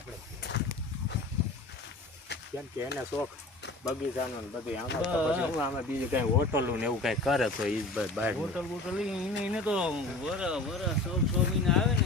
ઉપડે કેમ કે એને શોખ બગીચાનો ને બધું આમાં તો પછી હું આમાં બીજું કઈ હોટલું ને એવું કઈ કરે તો એ બહાર હોટલ બોટલ એને તો વર 100 મહિના આવે ને